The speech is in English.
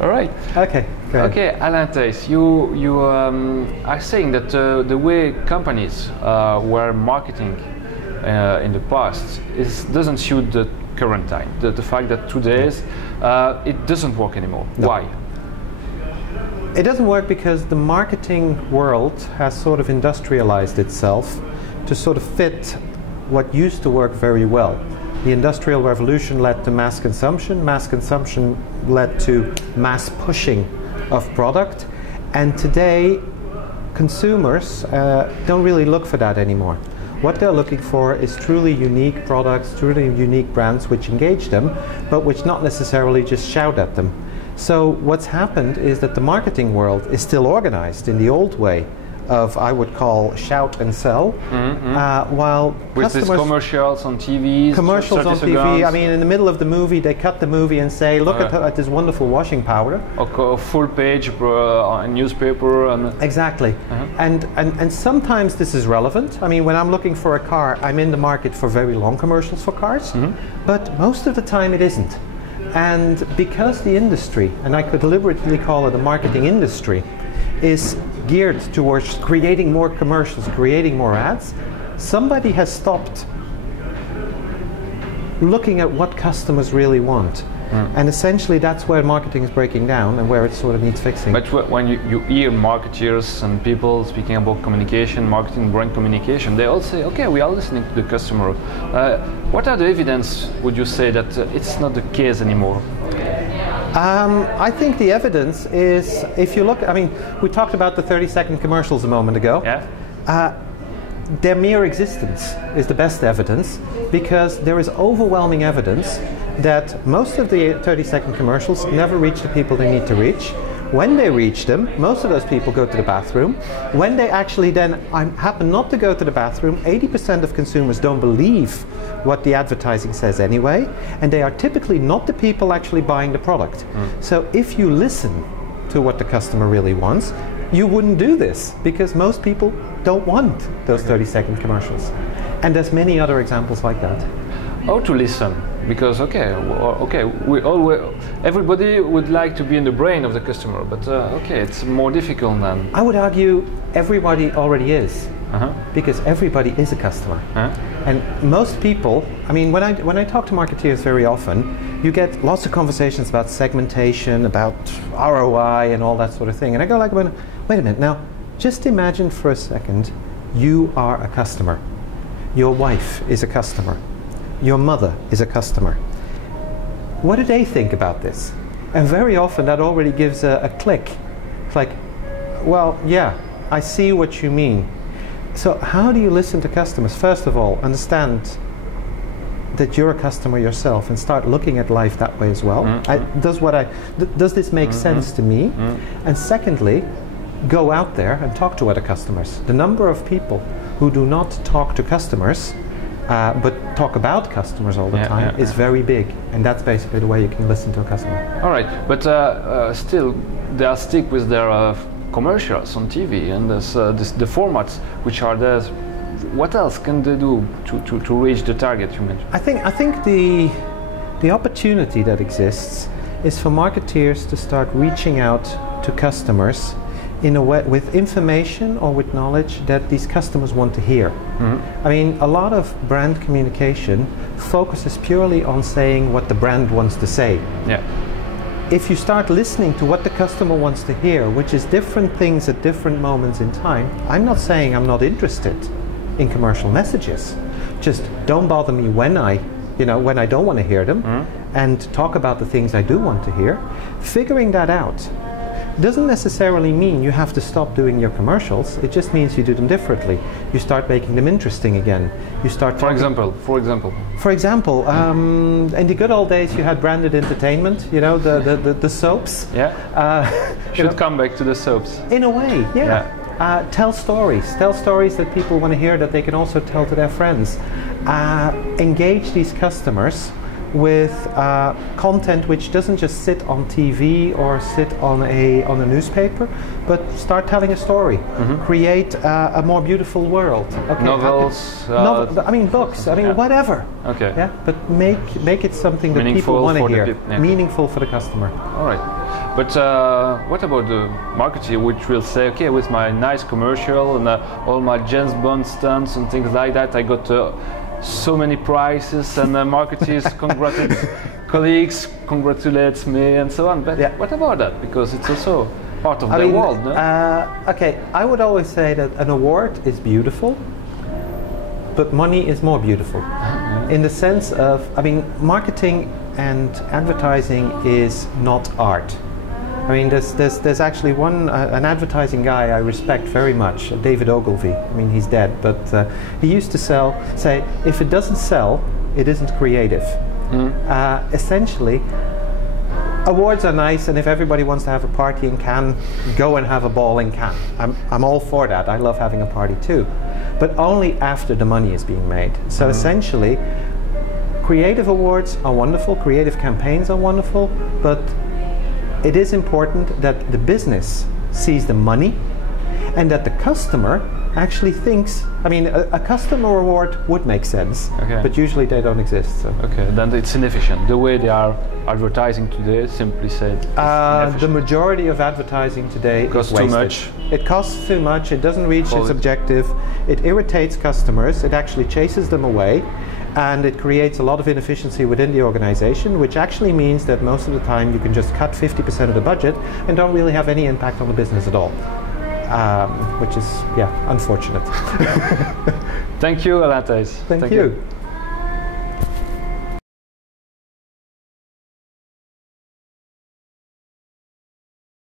All right. Okay. Go ahead. Okay, Alain Thys, you are saying that the way companies were marketing in the past doesn't suit the current time. The fact that today's it doesn't work anymore. No. Why? It doesn't work because the marketing world has sort of industrialized itself to sort of fit what used to work very well. The Industrial Revolution led to mass consumption. Mass consumption led to mass pushing of product. And today, consumers don't really look for that anymore. What they're looking for is truly unique products, truly unique brands which engage them, but which not necessarily just shout at them. So what's happened is that the marketing world is still organized in the old way of, I would call, shout and sell, while with these commercials on TV, commercials on TV. I mean, in the middle of the movie, they cut the movie and say, "Look at this wonderful washing powder." Or full page newspaper. And exactly, and sometimes this is relevant. I mean, when I'm looking for a car, I'm in the market for very long commercials for cars, but most of the time it isn't. And because the industry, and I could deliberately call it a marketing industry, is geared towards creating more commercials, creating more ads, somebody has stopped looking at what customers really want. And essentially that's where marketing is breaking down and where it sort of needs fixing. But when you hear marketeers and people speaking about communication, marketing, brand communication, they all say, okay, we are listening to the customer. What are the evidence, would you say, that it's not the case anymore? I think the evidence is, if you look, I mean, we talked about the 30-second commercials a moment ago. Yeah. Their mere existence is the best evidence, because there is overwhelming evidence that most of the 30-second commercials never reach the people they need to reach. When they reach them, most of those people go to the bathroom. When they actually then happen not to go to the bathroom, 80% of consumers don't believe what the advertising says anyway, and they are typically not the people actually buying the product. So if you listen to what the customer really wants, you wouldn't do this, because most people don't want those 30-second commercials. And there's many other examples like that. How to listen? Because everybody would like to be in the brain of the customer, but it's more difficult than. I would argue everybody already is, because everybody is a customer. And most people, I mean, when I talk to marketeers very often, you get lots of conversations about segmentation, about ROI and all that sort of thing. And I go like, wait a minute, now just imagine for a second you are a customer. Your wife is a customer. Your mother is a customer. What do they think about this? And very often that already gives a click. It's like, well, yeah, I see what you mean. So how do you listen to customers? First of all, understand that you're a customer yourself and start looking at life that way as well. Does this make sense to me? And secondly, go out there and talk to other customers. The number of people who do not talk to customers but talk about customers all the time is very big, and that's basically the way you can listen to a customer. All right, but still, they are stick with their commercials on TV and the formats which are there. What else can they do to reach the target you mentioned? I think the opportunity that exists is for marketeers to start reaching out to customers in a way with information or with knowledge that these customers want to hear. I mean, a lot of brand communication focuses purely on saying what the brand wants to say. If you start listening to what the customer wants to hear, which is different things at different moments in time, I'm not saying I'm not interested in commercial messages. Just don't bother me when I don't want to hear them, and talk about the things I do want to hear. Figuring that out doesn't necessarily mean you have to stop doing your commercials. It just means you do them differently. You start making them interesting again. You start. For example, in the good old days, you had branded entertainment. You know, the soaps. Should come back to the soaps. In a way, tell stories. Tell stories that people want to hear, that they can also tell to their friends. Engage these customers with content which doesn't just sit on TV or sit on a newspaper, but start telling a story. Create a more beautiful world. Okay. Novels. I mean books. I mean whatever. Okay. Yeah, but make it something that people want to hear. Meaningful for the customer. All right. But what about the marketer, which will say, okay, with my nice commercial and all my James Bond stunts and things like that, I got so many prizes, and marketers congratulate colleagues, congratulates me, and so on. But what about that? Because it's also part of the world, no? Okay, I would always say that an award is beautiful, but money is more beautiful. In the sense of, I mean, marketing and advertising is not art. I mean, there's actually an advertising guy I respect very much, David Ogilvy. I mean, he's dead, but he used to say, if it doesn't sell, it isn't creative. Essentially, awards are nice, and if everybody wants to have a party in Cannes, go and have a ball in Cannes. I'm all for that. I love having a party too, but only after the money is being made. So essentially, creative awards are wonderful, creative campaigns are wonderful, but it is important that the business sees the money and that the customer actually thinks, I mean, a customer award would make sense, but usually they don't exist. So. Okay, then it's inefficient. The way they are advertising today, simply said, the majority of advertising today costs too much. It costs too much, it doesn't reach its objective, it irritates customers, it actually chases them away, and it creates a lot of inefficiency within the organization, which actually means that most of the time you can just cut 50% of the budget and don't really have any impact on the business at all, which is, unfortunate. Thank you, Alain Thys. Thank you.